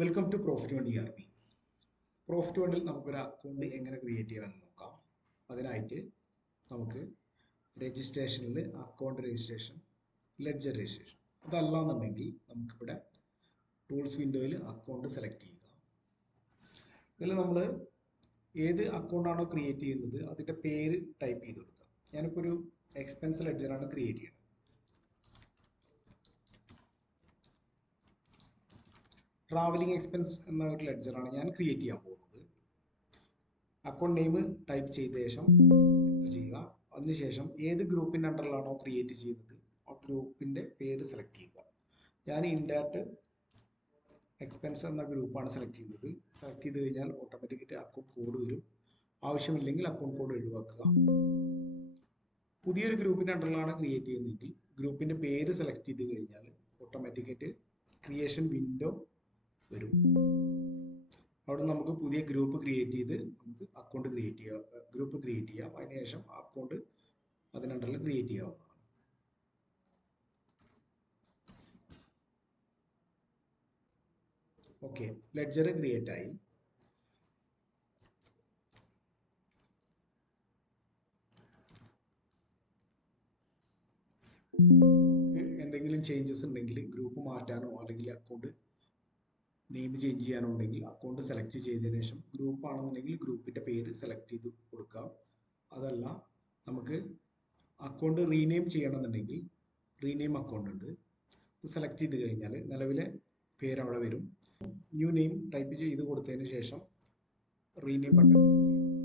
Welcome to profit one ERP. Profit വണ്ണിൽ നമുക്കൊരു account എങ്ങനെ ക്രിയേറ്റ് ചെയ്യാമെന്ന് നോക്കാം. അതിനായിട്ട് നമുക്ക് രജിസ്ട്രേഷനിൽ അക്കൗണ്ട് രജിസ്ട്രേഷൻ, ലെഡ്ജർ രജിസ്ട്രേഷൻ, അതല്ലാന്നുണ്ടെങ്കിൽ നമുക്കിവിടെ ടൂൾസ് വിൻഡോയിൽ അക്കൗണ്ട് സെലക്ട് ചെയ്യുക. ഇതിൽ നമ്മൾ ഏത് അക്കൗണ്ടാണോ ക്രിയേറ്റ് ചെയ്യുന്നത് അതിൻ്റെ പേര് ടൈപ്പ് ചെയ്ത് കൊടുക്കുക. ഞാനിപ്പോൾ ഒരു എക്സ്പെൻസ് ലെഡ്ജറാണ് ക്രിയേറ്റ് ചെയ്യുന്നത്. ട്രാവലിംഗ് എക്സ്പെൻസ് എന്ന ഒരു ലെഡ്ജറാണ് ഞാൻ ക്രിയേറ്റ് ചെയ്യാൻ പോകുന്നത്. അക്കൗണ്ട് നെയിം ടൈപ്പ് ചെയ്ത ശേഷം എൻ്റർ ചെയ്യുക. അതിനുശേഷം ഏത് ഗ്രൂപ്പിൻ്റെ അണ്ടറിലാണോ ക്രിയേറ്റ് ചെയ്യുന്നത് ആ ഗ്രൂപ്പിൻ്റെ പേര് സെലക്ട് ചെയ്യുക. ഞാൻ ഇൻഡാറ്റ് എക്സ്പെൻസ് എന്ന ഗ്രൂപ്പാണ് സെലക്ട് ചെയ്യുന്നത്. സെലക്ട് ചെയ്ത് കഴിഞ്ഞാൽ ഓട്ടോമാറ്റിക്കായിട്ട് അക്കൗണ്ട് കോഡ് വരും. ആവശ്യമില്ലെങ്കിൽ അക്കൗണ്ട് കോഡ് ഒഴിവാക്കുക. പുതിയൊരു ഗ്രൂപ്പിൻ്റെ അണ്ടറിലാണ് ക്രിയേറ്റ് ചെയ്യുന്നതെങ്കിൽ ഗ്രൂപ്പിൻ്റെ പേര് സെലക്ട് ചെയ്ത് കഴിഞ്ഞാൽ ഓട്ടോമാറ്റിക്കായിട്ട് ക്രിയേഷൻ വിൻഡോ വരും. അവിടെ നമുക്ക് പുതിയ ഗ്രൂപ്പ് ക്രിയേറ്റ് ചെയ്ത് നമുക്ക് അക്കൗണ്ട് ക്രിയേറ്റ് ചെയ്യാം, ഗ്രൂപ്പ് ക്രിയേറ്റ് ചെയ്യാം. അതിനുശേഷം അക്കൗണ്ട് അതിനണ്ടറിൽ ക്രിയേറ്റ് ചെയ്യാവുന്നതാണ്. ഓക്കെ, ലെഡ്ജർ ക്രിയേറ്റ് ആയി. എന്തെങ്കിലും ചേഞ്ചസ് ഉണ്ടെങ്കിൽ ഗ്രൂപ്പ് മാറ്റാനോ അല്ലെങ്കിൽ അക്കൗണ്ട് നെയിം ചേഞ്ച് ചെയ്യാനോ ഉണ്ടെങ്കിൽ അക്കൗണ്ട് സെലക്ട് ചെയ്തതിനു ശേഷം ഗ്രൂപ്പ് ആണെന്നുണ്ടെങ്കിൽ ഗ്രൂപ്പിൻ്റെ പേര് സെലക്ട് ചെയ്ത് കൊടുക്കാം. അതല്ല നമുക്ക് അക്കൗണ്ട് റീനെയിം ചെയ്യണമെന്നുണ്ടെങ്കിൽ റീനെയിം അക്കൗണ്ട് ഉണ്ട്. ഇത് സെലക്ട് ചെയ്ത് കഴിഞ്ഞാൽ നിലവിലെ പേര് അവിടെ വരും. ന്യൂ നെയിം ടൈപ്പ് ചെയ്ത് കൊടുത്തതിന് ശേഷം റീനെയിം ബട്ടൺ ക്ലിക്ക് ചെയ്യുക.